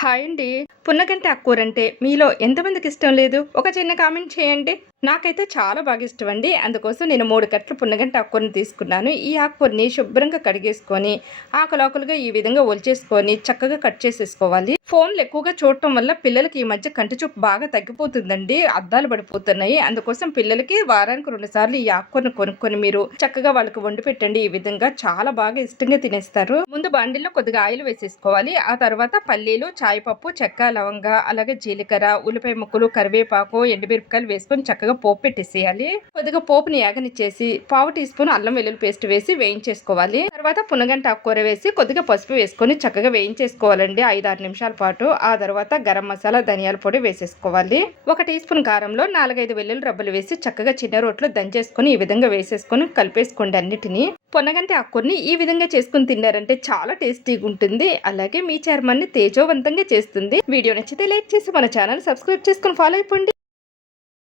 Hi అండి. పున్నగంటి ఆకుకూర అంటే మీలో ఎంతమందికి ఇష్టం లేదు? ఒక చిన్న కామెంట్ చేయండి. నాకైతే చాలా బాగా ఇష్టం అండి అందుకోసం నేను మూడు కట్టలు పున్నగంట ఆకుకూరని తీసుకున్నాను. ఈ ఆకుకూరని శుభ్రంగా కడిగేసుకొని ఆకులాకులుగా ఈ విధంగా ఒలిచేసుకొని చక్కగా కట్ చేసేసుకోవాలి. ఫోన్లు ఎక్కువగా చూడటం వల్ల పిల్లలకి ఈ మధ్య కంటి చూపు బాగా తగ్గిపోతుందండి. అద్దాలు పడిపోతున్నాయి. అందుకోసం పిల్లలకి వారానికి రెండు సార్లు ఈ ఆకుకూరను కొనుక్కొని మీరు చక్కగా వాళ్ళకి వండి పెట్టండి. ఈ విధంగా చాలా బాగా ఇష్టంగా తినేస్తారు. ముందు బండిలో కొద్దిగా ఆయిల్ వేసేసుకోవాలి. ఆ తర్వాత పల్లీలు చాయపప్పు చెక్క లవంగ అలాగే జీలకర్ర ఉల్లిపాయ ముక్కలు కరివేపాకు ఎండుమిరపకాయలు వేసుకొని చక్కగా పోపు పెట్టేసేయాలి. కొద్దిగా పోపుని యాగనిచ్చేసి పావు టీ స్పూన్ అల్లం వెల్లుల్లి పేస్ట్ వేసి వేయించేసుకోవాలి. తర్వాత పునగంట ఆకుకూర వేసి కొద్దిగా పసుపు వేసుకొని చక్కగా వేయించేసుకోవాలండి. ఐదు ఆరు నిమిషాల పాటు. ఆ తర్వాత గరం మసాలా ధనియాల పొడి వేసేసుకోవాలి. ఒక టీ స్పూన్ కారంలో నాలుగైదు వెల్లుల్లి రబ్బలు వేసి చక్కగా చిన్న రోట్లో దంచేసుకొని ఈ విధంగా వేసేసుకొని కలిపేసుకోండి అన్నిటిని. పొన్నగంటి ఆకుకూరని ఈ విధంగా చేసుకుని తిన్నారంటే చాలా టేస్టీగా ఉంటుంది. అలాగే మీ చర్మాన్ని తేజోవంతంగా చేస్తుంది. వీడియో నచ్చితే లైక్ చేసి మన ఛానల్ సబ్స్క్రైబ్ చేసుకుని ఫాలో అయిపోండి.